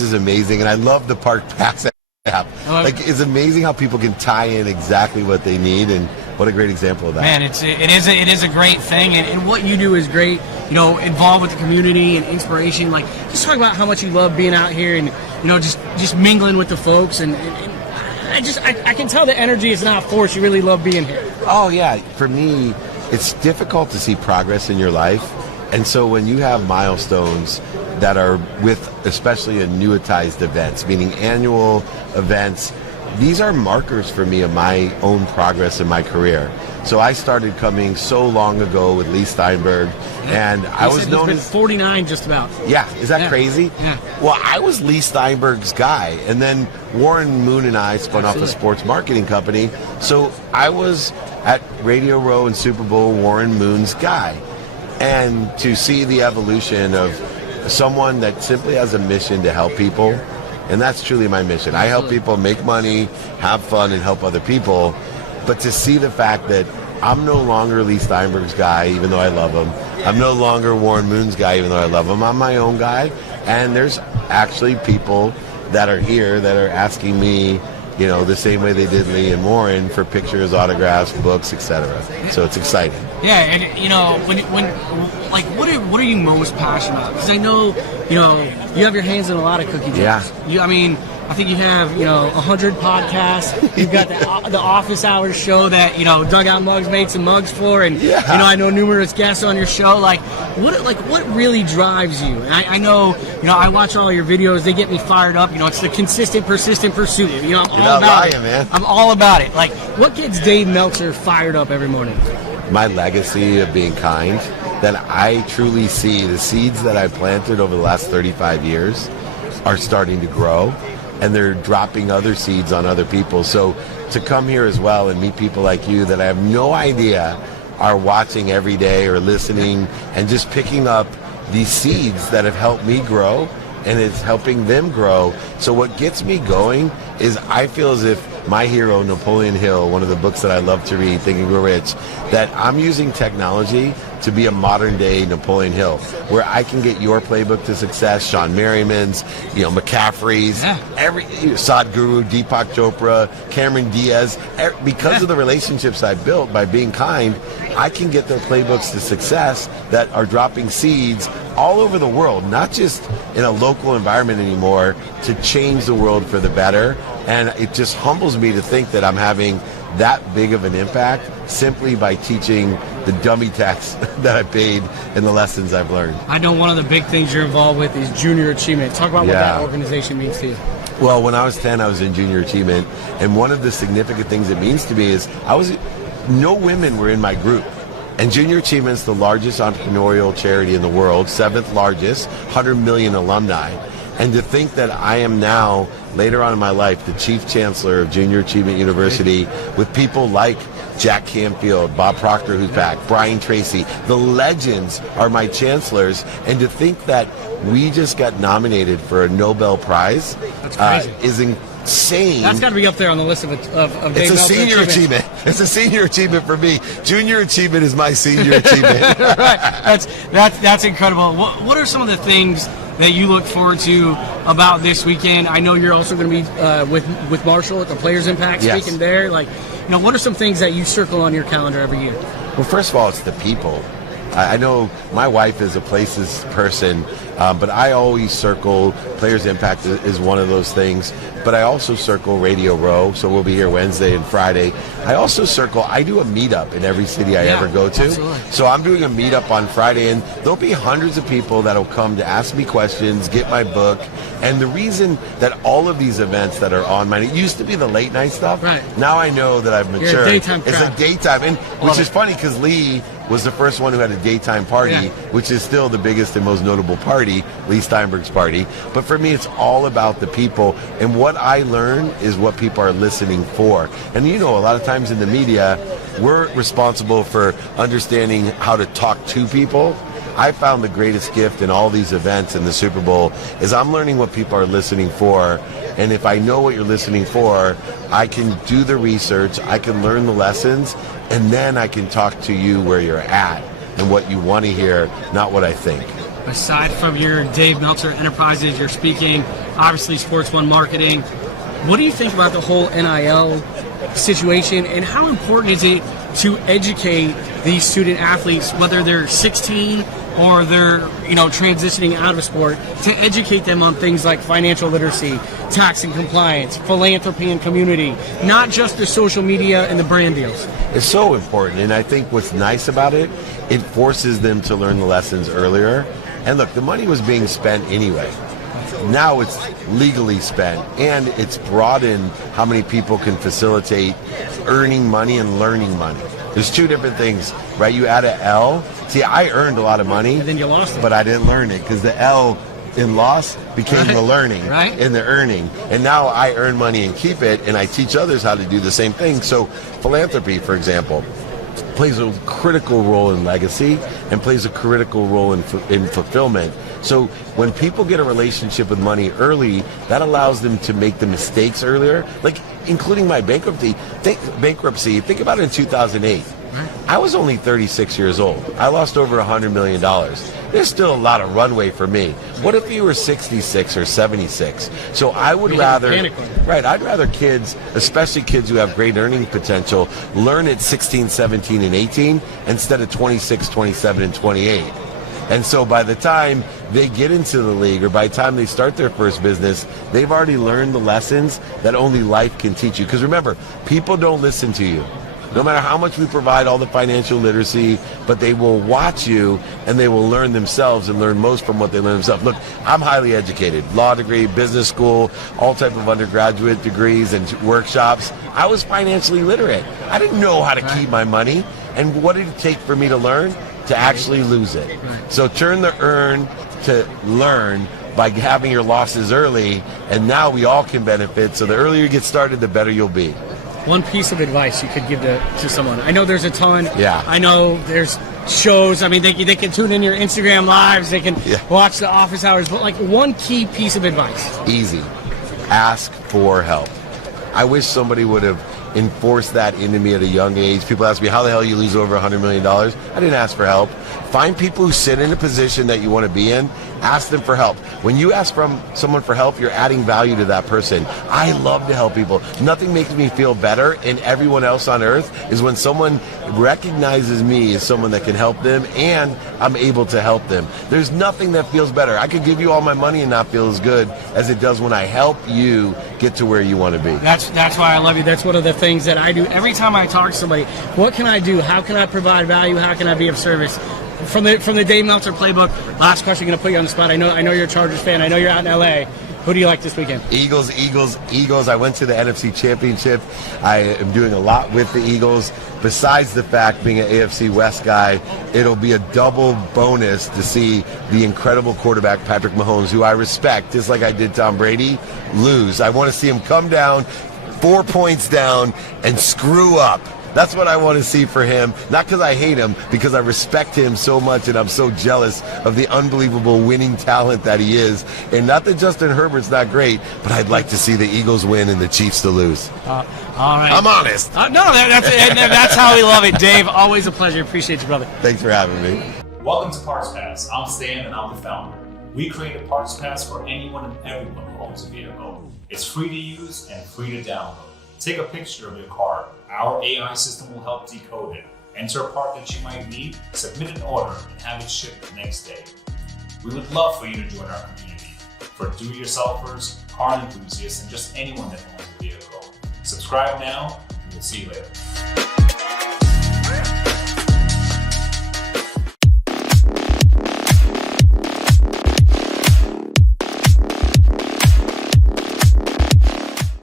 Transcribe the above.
is amazing, and I love the Park Pass app. Like, it's amazing how people can tie in exactly what they need, and what a great example of that. Man, it is a great thing, and what you do is great. You know, involved with the community and inspiration. Like, just talk about how much you love being out here, and just mingling with the folks, and I can tell the energy is not forced. You really love being here. Oh yeah, for me, it's difficult to see progress in your life, and so when you have milestones that are with especially annuitized events, meaning annual events, these are markers for me of my own progress in my career. So I started coming so long ago with Leigh Steinberg, and I was known as 49 just about. Yeah, is that crazy? Yeah. Well, I was Leigh Steinberg's guy, and then Warren Moon and I spun off a sports marketing company. So I was at Radio Row and Super Bowl Warren Moon's guy, and to see the evolution of someone that simply has a mission to help people, and that's truly my mission. I help people make money, have fun, and help other people. But to see the fact that I'm no longer Leigh Steinberg's guy, even though I love him. I'm no longer Warren Moon's guy, even though I love him. I'm my own guy. And there's actually people that are here that are asking me, you know, the same way they did Leigh and Warren, for pictures, autographs, books, etc. So it's exciting. Yeah, and you know, when like, what are you most passionate about? Because I know, you know, you have your hands in a lot of cookie jars. Yeah. I mean, I think you have, you know, 100 podcasts. You've got the Office Hours show that, you know, Dugout Mugs made some mugs for, and you know, I know numerous guests on your show. Like what really drives you? And I know, you know, I watch all your videos. They get me fired up. You know, it's the consistent, persistent pursuit. You know, I'm all about it, man. I'm all about it. Like, what gets Dave Meltzer fired up every morning? My legacy of being kind. That I truly see the seeds that I planted over the last 35 years are starting to grow, and they're dropping other seeds on other people. So to come here as well and meet people like you that I have no idea are watching every day or listening and just picking up these seeds that have helped me grow, and it's helping them grow. So what gets me going is I feel as if my hero, Napoleon Hill, one of the books that I love to read, Think and Grow Rich, that I'm using technology to be a modern day Napoleon Hill, where I can get your playbook to success, Sean Merriman's, you know, McCaffrey's, Sadhguru, Deepak Chopra, Cameron Diaz. Because of the relationships I've built by being kind, I can get their playbooks to success that are dropping seeds all over the world, not just in a local environment anymore, to change the world for the better. And it just humbles me to think that I'm having that big of an impact simply by teaching the dummy tax that I paid and the lessons I've learned. I know one of the big things you're involved with is Junior Achievement. Talk about what that organization means to you. Well, when I was 10, I was in Junior Achievement, and one of the significant things it means to me is no women were in my group. And Junior Achievement is the largest entrepreneurial charity in the world, 7th largest, 100 million alumni. And to think that I am now, later on in my life, the Chief Chancellor of Junior Achievement University, with people like Jack Canfield, Bob Proctor, who's back, Brian Tracy, the legends are my chancellors. And to think that we just got nominated for a Nobel Prize is insane. That's got to be up there on the list of Dave It's a senior achievement. It's a senior achievement for me. Junior achievement is my senior achievement. Right. That's incredible. What are some of the things that you look forward to about this weekend? I know you're also going to be with Marshall at the Players Impact speaking there. Like, you know, what are some things that you circle on your calendar every year? Well, first of all, it's the people. I know my wife is a places person, but I always circle Players Impact is one of those things. But I also circle Radio Row, so we'll be here Wednesday and Friday. I also circle, I do a meetup in every city I ever go to. Absolutely. So I'm doing a meetup on Friday, and there'll be hundreds of people that'll come to ask me questions, get my book. And the reason that all of these events that are on mine, it used to be the late night stuff. Right. Now I know that I've matured. You're a daytime It's crowd. a daytime, and which is funny because Leigh was the first one who had a daytime party, which is still the biggest and most notable party, Leigh Steinberg's party. But for me, it's all about the people, and what I learn is what people are listening for. And you know, a lot of times in the media, we're responsible for understanding how to talk to people. I found the greatest gift in all these events in the Super Bowl is I'm learning what people are listening for. And if I know what you're listening for, I can do the research, I can learn the lessons, and then I can talk to you where you're at and what you want to hear, not what I think. aside from your Dave Meltzer Enterprises, you're speaking, obviously Sports One marketing, what do you think about the whole NIL situation, and how important is it to educate these student athletes, whether they're 16 or they're transitioning out of sport, to educate them on things like financial literacy, tax and compliance, philanthropy and community, not just the social media and the brand deals? It's so important, and I think what's nice about it, it forces them to learn the lessons earlier. And look, the money was being spent anyway. Now it's legally spent, and it's broadened how many people can facilitate earning money and learning money. There's two different things, right? You add an L. See, I earned a lot of money, and then you lost it, but I didn't learn it because the L in loss became the learning, right? In the earning. And now I earn money and keep it, and I teach others how to do the same thing. So philanthropy, for example, plays a critical role in legacy and plays a critical role in fulfillment. So when people get a relationship with money early, that allows them to make the mistakes earlier, like including my bankruptcy. Think about it in 2008. I was only 36 years old. I lost over $100 million. There's still a lot of runway for me. What if you were 66 or 76? So I would rather, I'd rather kids, especially kids who have great earning potential, learn at 16, 17, and 18 instead of 26, 27, and 28. And so by the time they get into the league, or by the time they start their first business, they've already learned the lessons that only life can teach you. Because remember, people don't listen to you. No matter how much we provide all the financial literacy, but they will watch you and they will learn themselves and learn most from what they learn themselves. Look, I'm highly educated, law degree, business school, all type of undergraduate degrees and workshops. I was financially literate. I didn't know how to keep my money. And what did it take for me to learn? To actually lose it. So turn the earn to learn by having your losses early, and now we all can benefit. So the earlier you get started, the better you'll be. One piece of advice you could give to someone. I know there's a ton. Yeah. I know there's shows. I mean, they can tune in your Instagram lives. They can watch the office hours. But like one key piece of advice. Easy. Ask for help. I wish somebody would have enforced that into me at a young age. People ask me, how the hell you lose over $100 million? I didn't ask for help. Find people who sit in a position that you want to be in. Ask them for help. When you ask from someone for help, you're adding value to that person. I love to help people. Nothing makes me feel better and everyone else on earth is when someone recognizes me as someone that can help them and I'm able to help them. There's nothing that feels better. I could give you all my money and not feel as good as it does when I help you get to where you want to be. That's why I love you. That's one of the things that I do every time I talk to somebody. What can I do? How can I provide value? How can I be of service? From the Dave Meltzer playbook, last question, going to put you on the spot. I know you're a Chargers fan. I know you're out in LA. Who do you like this weekend? Eagles. I went to the NFC Championship. I am doing a lot with the Eagles. Besides the fact being an AFC West guy, it'll be a double bonus to see the incredible quarterback Patrick Mahomes, who I respect, just like I did Tom Brady, lose. I want to see him come down, 4 points down, and screw up. That's what I want to see for him. Not because I hate him, because I respect him so much and I'm so jealous of the unbelievable winning talent that he is. And not that Justin Herbert's not great, but I'd like to see the Eagles win and the Chiefs to lose. All right. I'm honest. That's how we love it, Dave. Always a pleasure. Appreciate you, brother. Thanks for having me. Welcome to Parts Pass. I'm Stan and I'm the founder. We create a Parts Pass for anyone and everyone who owns a vehicle. It's free to use and free to download. Take a picture of your car. Our AI system will help decode it. Enter a part that you might need, submit an order, and have it shipped the next day. We would love for you to join our community for do-it-yourselfers, car enthusiasts, and just anyone that owns a vehicle. Subscribe now, and we'll see you later.